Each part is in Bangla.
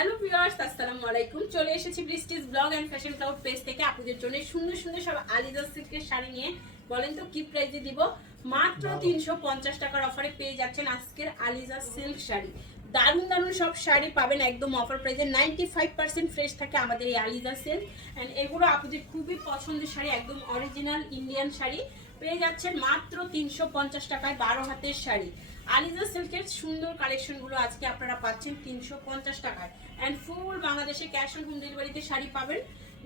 হ্যালো ভিউয়ার্স, আসসালামু আলাইকুম। চলে এসেছি Brishti's blog and fashion cloud page থেকে আপনাদের জন্য সুন্দর সুন্দর সব আলিজা সিল্কের শাড়ি নিয়ে। বলেন তো কি প্রাইসে দিব? মাত্র 350 টাকার অফারে পেয়ে যাচ্ছেন আজকের আলিজা সিল্ক শাড়ি। দারুণ দারুণ সব শাড়ি পাবেন একদম অফার প্রাইসে। 95% ফ্রেশ থাকে আমাদের এই আলিজা সিল্ক। অ্যান্ড এগুলো আপনাদের খুবই পছন্দের শাড়ি, একদম অরিজিনাল ইন্ডিয়ান শাড়ি পেয়ে যাচ্ছেন মাত্র 350 টাকায় 12 হাতের শাড়ি। আলিজা সিল্কের সুন্দর কালেকশনগুলো আজকে আপনারা পাচ্ছেন 350 টাকায়। অ্যান্ড ফুল বাংলাদেশে ক্যাশ অন হোম ডেলিভারিতে শাড়ি পাবেন।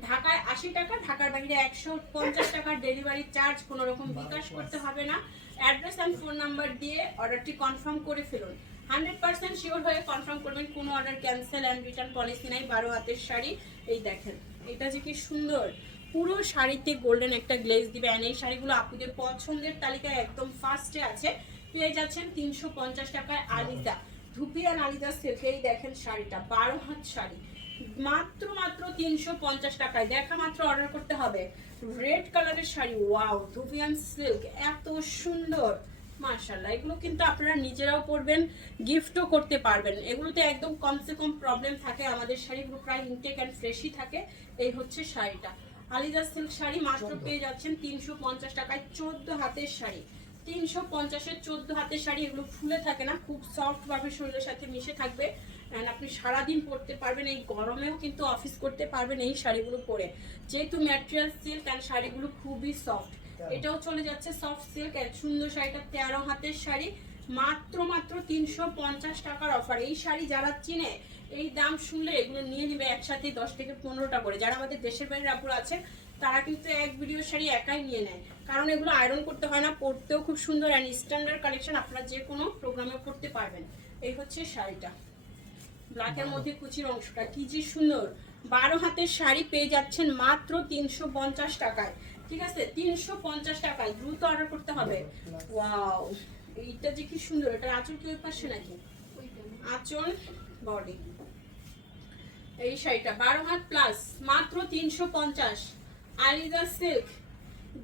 ঢাকায় 80 টাকা, ঢাকার বাইরে 150 টাকার ডেলিভারি চার্জ, কোনো রকম বিকাশ করতে হবে না। অ্যাড্রেস অ্যান্ড ফোন নাম্বার দিয়ে অর্ডারটি কনফার্ম করে ফেলুন। 100% শিওর হয়ে কনফার্ম করবেন, কোনো order cancel and return policy নাই। 12 হাতের শাড়ি। এই দেখেন, এটা যে কি সুন্দর, পুরো শাড়িতে গোল্ডেন একটা গ্লেজ দিবে। অ্যান্ড এই শাড়িগুলো আপনাদের পছন্দের তালিকায় একদম ফার্স্টে আছে। পেয়ে যাচ্ছেন 350 টাকায় আলিজা ধুপিয়ান আলিজা সিল্ক। এই দেখেন শাড়িটা 12 হাত শাড়ি, মাত্র 350 টাকায়। দেখা মাত্র অর্ডার করতে হবে। রেড কালারের শাড়ি, ওয়াও, ধুপিয়ান সিল্ক, এত সুন্দর মাশাআল্লাহ। এগুলো কিন্তু আপনারা নিজেরাও পরবেন, গিফটও করতে পারবেন। এগুলোতে একদম কমসে কম প্রবলেম থাকে, আমাদের শাড়িগুলো প্রায় ইনটেক অ্যান্ড ফ্রেশই থাকে। এই হচ্ছে শাড়িটা, আলিজা সিল্ক শাড়ি মাত্র পেয়ে যাচ্ছেন 350 টাকায়। 14 হাতের শাড়ি, 350-এর 14 হাতের শাড়ি। এগুলো ফুলে থাকে না, খুব সফট ভাবে শরীরের সাথে মিশে থাকবে। অ্যান্ড আপনি সারাদিন পরতে পারবেন, এই গরমেও কিন্তু অফিস করতে পারবেন এই শাড়িগুলো পরে, যেহেতু ম্যাটেরিয়াল সিল্ক অ্যান্ড শাড়িগুলো খুবই সফট। এটাও চলে যাচ্ছে সফট সিল্ক। এর সুন্দর শাড়িটা 13 হাতের শাড়ি, মাত্র 350 টাকার অফার। এই শাড়ি যারা চিনে, এই দাম শুনলে এগুলো নিয়ে নেবে একসাথে 10 থেকে 15টা করে। যারা আমাদের দেশের বাইরের আপুরা আছে তারা কিন্তু এক ভিডিও শাড়ি একাই নিয়ে নেয়, কারণ এগুলো আয়রন করতে হয় না, পরতেও খুব সুন্দর অ্যান্ড স্ট্যান্ডার্ড কালেকশন। আপনারা যে কোনো প্রোগ্রামে পরতে পারবেন। এই হচ্ছে শাড়িটা, ব্ল্যাকের মধ্যে কুচির অংশটা কি যে সুন্দর। 12 হাতের শাড়ি পেয়ে যাচ্ছেন মাত্র 350 টাকায়। ঠিক আছে, 350 টাকায় দ্রুত অর্ডার করতে হবে। ওয়াও, এইটা যে কি সুন্দর। এটা আঁচল কি ওই পাশে নাকি? আঁচল, বডি। এই শাড়িটা 12 হাত প্লাস, মাত্র 350। আলিজা সিল্ক,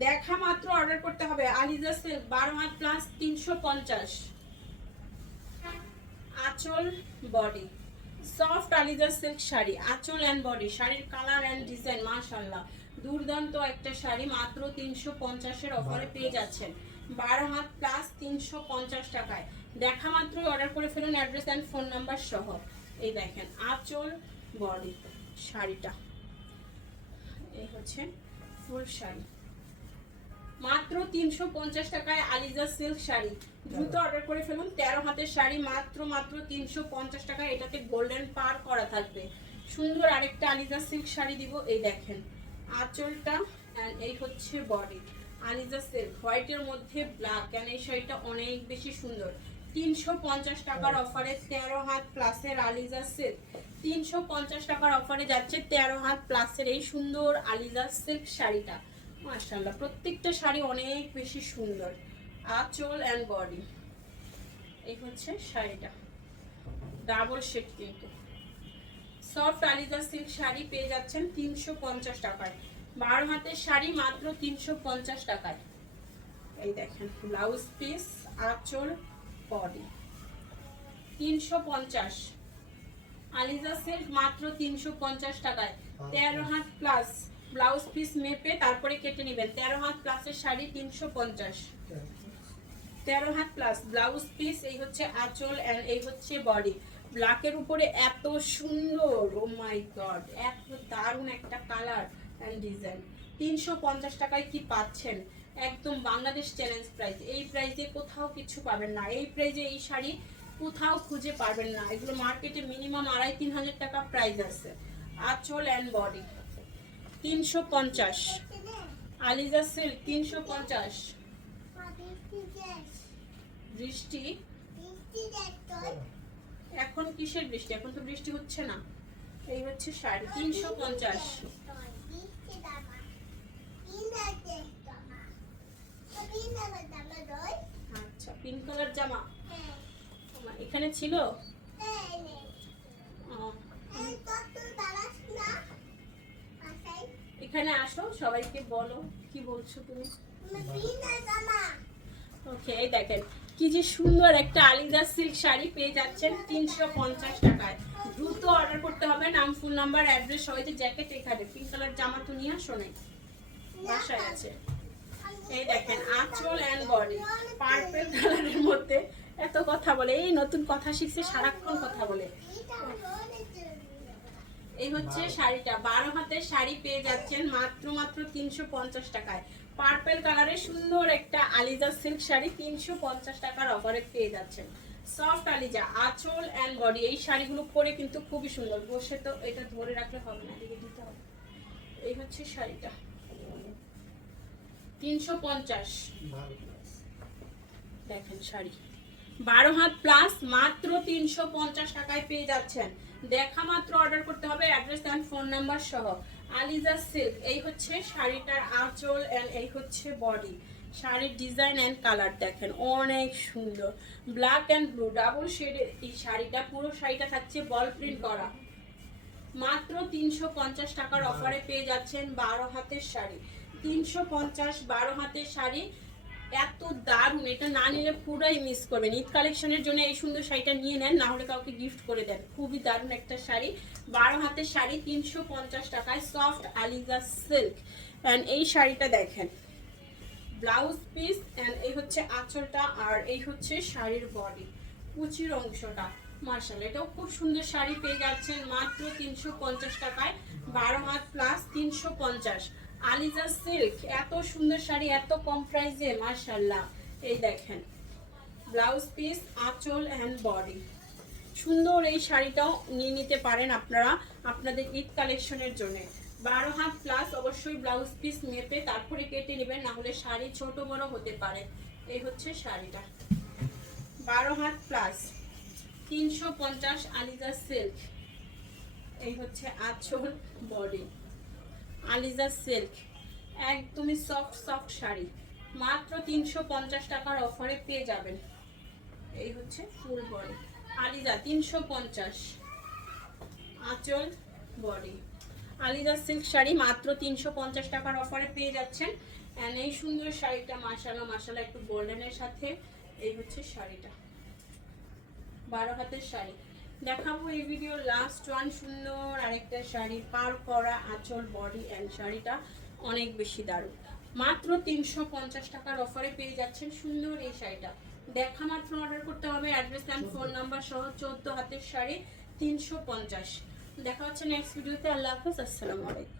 দেখা মাত্র অর্ডার করতে হবে। Aliza silk 12 had plus 350। আঁচল, body, soft Aliza silk sari, আঁচল অ্যান্ড বডি। শাড়ির কালার অ্যান্ড ডিজাইন মাশাআল্লাহ, দুর্দান্ত একটা শাড়ি। মাত্র 350-এর অফারে পেয়ে যাচ্ছেন 12 হাত প্লাস 350 টাকায়। দেখা মাত্রই অর্ডার করে ফেলুন, অ্যাড্রেস অ্যান্ড ফোন নাম্বার সহ। এই দেখেন আঁচল, বডি, শাড়িটা। এই হচ্ছে ফুল শাড়ি, মাত্র 350 টাকায় আলিজা সিল্ক শাড়ি। দ্রুত অর্ডার করে ফেলুন। 13 হাতের শাড়ি, মাত্র 350 টাকায়। এটাতে গোল্ডেন পার করা থাকবে। সুন্দর আরেকটা আলিজা সিল্ক শাড়ি দিব। এই দেখেন আঁচলটা, অ্যান্ড এই হচ্ছে বডি। আলিজা সিল্ক হোয়াইটের মধ্যে ব্ল্যাক, অ্যান্ড এই শাড়িটা অনেক বেশি সুন্দর। 350 টাকার অফারে 13 হাত প্লাসের আলিজা সিল্ক। 350 টাকার অফারে যাচ্ছে 13 হাত প্লাসের এই সুন্দর আলিজা সিল্ক শাড়িটা। মাশাআল্লাহ, প্রত্যেকটা শাড়ি অনেক বেশি সুন্দর। আঁচল অ্যান্ড বডি। এই হচ্ছে শাড়িটা, ডাবল শেড কিন্তু সফট আলিজা সিল্ক শাড়ি পেয়ে যাচ্ছেন 350 টাকায়। 12 হাতের শাড়ি মাত্র 350 টাকায়। এই দেখেন ব্লাউজ পিস, আঁচল, বডি। 350 আলিজা সিল্ক মাত্র 350 টাকায়। 13 হাত প্লাস, ব্লাউজ পিস মেপে তারপরে কেটে নেবেন। 13 হাত প্লাসের sari 350। 13 had plus blouse piece. এই হচ্ছে আঁচল এন্ড এই হচ্ছে বডি। ব্ল্যাকের উপরে এত সুন্দর, ও মাই গড, এত দারুণ একটা কালার এন্ড ডিজাইন। 350 টাকায় কি পাচ্ছেন? একদম বাংলাদেশ চ্যালেঞ্জ প্রাইস। এই প্রাইসে কোথাও কিছু পাবেন না। এই প্রাইসে এই শাড়ি কোথাও খুঁজে পাবেন না। এগুলো মার্কেটে মিনিমাম 2,500-3 হাজার টাকা প্রাইস আছে। আঁচল এন্ড বডি 350। আলিজা সিল্ক 350। বৃষ্টি এখন কিসের বৃষ্টি? এখন তো বৃষ্টি হচ্ছে না। এই হচ্ছে শাড়ি 350। আচ্ছা, পিঙ্ক কালার জামা এখানে ছিল। এখানে আসো, সবাইকে বলো কি বলছো তুমি। ওকে, দেখেন কি যে সুন্দর একটা আলিজা সিল্ক শাড়ি পেয়ে যাচ্ছেন 350 টাকায়। দ্রুত অর্ডার করতে ফুল নাম্বার অ্যাড্রেস সবাইতে জ্যাকেট এখানে পিঙ্ক কালার জামা তো নিয়ে আসো নাই বাসায় আছে। এই দেখেন আঁচল এন্ড বডি পার্পল কালারের মধ্যে এত কথা বলে, এই নতুন কথা শিখছে সারাক্ষণ কথা বলে। এই হচ্ছে শাড়িটা 12 হাতের শাড়ি পেয়ে যাচ্ছেন মাত্র 350 টাকায়। পার্পল কালারের সুন্দর একটা আলিজা সিল্ক শাড়ি 350 টাকার অফারে পেয়ে যাচ্ছেন। সফট আলিজা আঁচল এন্ড বডি, এই শাড়িগুলো পরে কিন্তু খুবই সুন্দর। বসে তো এটা ধরে রাখলে হবে না, এদিকে দিতে হবে। এই হচ্ছে শাড়িটা 350। দেখেন শাড়ি 12 হাত প্লাস মাত্র 350 টাকায় পেয়ে যাচ্ছেন। দেখা মাত্র অর্ডার করতে হবে, অ্যাড্রেস এন্ড ফোন নাম্বার সহ। আলিজা সিল্ক, এই হচ্ছে শাড়িটার আঁচল এন্ড এই হচ্ছে বডি। শাড়ির ডিজাইন এন্ড কালার দেখেন অনেক সুন্দর, ব্ল্যাক এন্ড ব্লু ডাবল শেডের এই শাড়িটা। পুরো শাড়িটা থাকছে বল প্রিন্ট করা। মাত্র 350 টাকার অফারে পেয়ে যাচ্ছেন 12 হাতের শাড়ি। 350 12 হাতের শাড়ি এত দারুণ, এটা না নিলে পুরাই মিস করবেন। ঈদ কালেকশনের জন্য এই সুন্দর শাড়িটা নিয়ে নেন, না হলে কাউকে গিফট করে দেন। খুবই দারুণ একটা শাড়ি, 12 হাতের শাড়ি 350 টাকায়। সফট আলিজা সিল্ক এন্ড এই শাড়িটা দেখেন ব্লাউজ পিস এন্ড এই হচ্ছে আঁচলটা আর এই হচ্ছে শাড়ির বডি কুচির অংশটা। মার্শাল এটাও খুব সুন্দর শাড়ি পেয়ে যাচ্ছেন মাত্র 350 টাকায়। 12 হাত প্লাস 350। আলিজা সিল্ক এত সুন্দর শাড়ি এত কম প্রাইসে মাশাআল্লাহ। এই দেখেন ব্লাউজ পিস আঁচল এন্ড বডি সুন্দর। এই শাড়িটাও নিয়ে নিতে পারেন আপনারা আপনাদের ঈদ কালেকশনের জন্য। 12 হাত প্লাস, অবশ্যই ব্লাউজ পিস মেপে তারপরে কেটে নেবেন, না হলে শাড়ি ছোট বড় হতে পারে। এই হচ্ছে শাড়িটা 12 হাত প্লাস 350 আলিজা সিল্ক। এই হচ্ছে আঁচল বডি আলিজা সিল্ক, একদমই সফট সফট শাড়ি মাত্র 350 টাকার অফারে পেয়ে যাবেন। এই হচ্ছে ফুল বডি আলিজা 350 আঁচল বডি আলিজা সিল্ক শাড়ি মাত্র 350 টাকার অফারে পেয়ে যাচ্ছেন। এন্ড এই সুন্দর শাড়িটা মাশাআল্লাহ মাশাআল্লাহ একটু গোল্ডেনের সাথে। এই হচ্ছে শাড়িটা 12 হাতের শাড়ি। দেখাবো এই ভিডিও লাস্ট ওয়ান সুন্দর আরেকটা শাড়ি পার করা আঁচল বডি এন্ড শাড়িটা অনেক বেশি দারুণ। মাত্র 350 টাকার অফারে পেয়ে যাচ্ছেন সুন্দর এই শাড়িটা। দেখা মাত্র অর্ডার করতে হবে, অ্যাড্রেস এন্ড ফোন নাম্বার সহ। 14 হাতের শাড়ি 350। দেখা হচ্ছে নেক্সট ভিডিওতে। আল্লাহ হাফেজ, আসসালামু আলাইকুম।